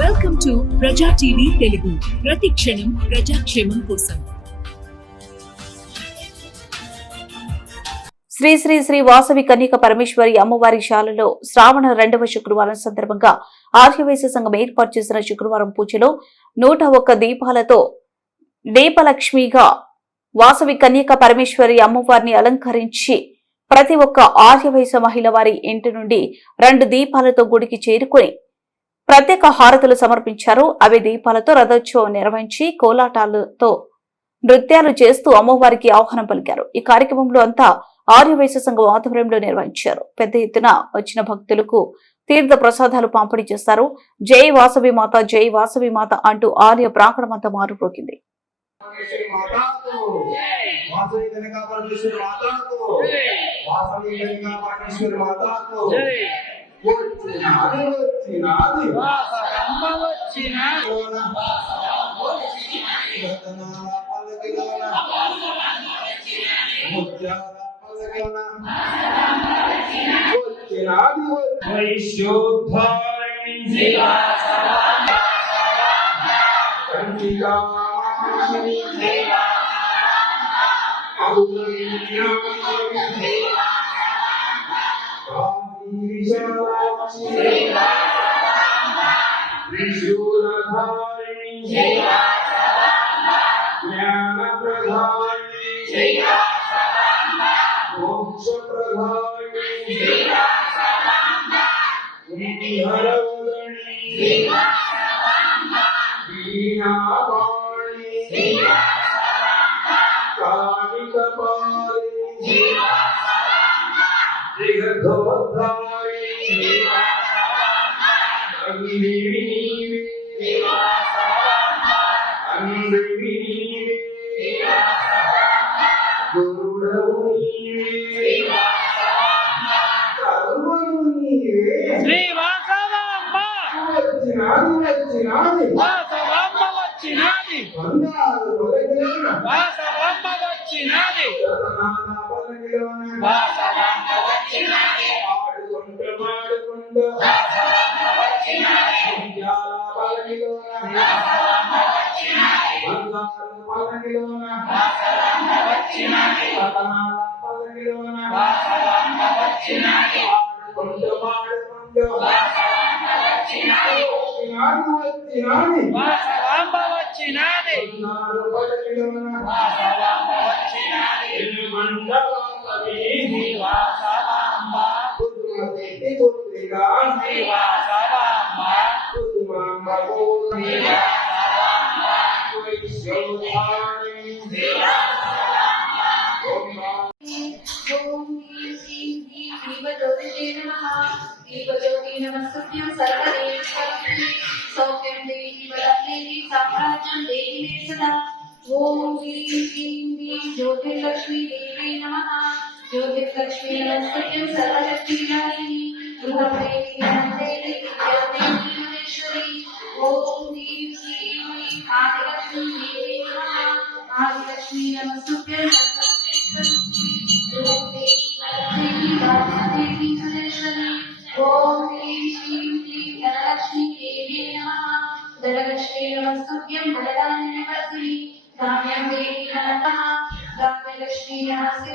Welcome to ప్రజా TV Telugu. ప్రతి క్షణం ప్రజాక్షేమం కోసం. శ్రీ శ్రీ శ్రీ వాసవి కన్యక పరమేశ్వరి అమ్మవారి శాలలో శ్రావణ 2వ శుక్రవారం సందర్భంగా ఆర్యవైశ్య సంఘం ఏర్పాటు చేసిన శుక్రవారం పూజలో 101 దీపాలతో దీపలక్ష్మిగా వాసవి కన్యక పరమేశ్వరి అమ్మవారిని అలంకరించి ప్రతి ఒక్క ఆర్యవైశ్య మహిళ వారి ఇంటి నుండి 2 దీపాలతో గుడికి చేరుకుని ప్రత్యేక హారతులు సమర్పించారు. అవే దీపాలతో రథోత్సవం నిర్వహించి కోలాటాలతో నృత్యాలు చేస్తూ అమ్మవారికి ఆహ్వానం పలికారు. ఈ కార్యక్రమంలో అంతా ఆర్యవైశ్య సంఘం ఆధ్వర్యంలో నిర్వహించారు. పెద్ద ఎత్తున వచ్చిన భక్తులకు తీర్థ ప్రసాదాలు పంపిణీ చేస్తారు. జై వాసవి మాత, జై వాసవి మాత అంటూ ఆలయ ప్రాంగణమంతా మారుమోగింది. ओम ह्रीं क्लीं ज्योतिर्लक्ष्मी देवी नमः. ज्योतिर्लक्ष्मी नमस्तुभ्यं सर्वशक्तिदायिनी गृहदेवी नमस्ते महेश्वरी. ओम ह्रीं क्लीं आदिलक्ष्मी देवी नमः. आदिलक्ष्मी नमस्तुभ्यं सर्वशक्तिदायिनी गृहदेवी महेश्वरी. ओम ह्रीं क्लीं धनलक्ष्मी देवी नमः. धनलक्ष्मी नमस्तुभ्यं वरदान्यवर्तिनी काम्यं देवी नमः. काम्यलक्ष्मी नमस्ते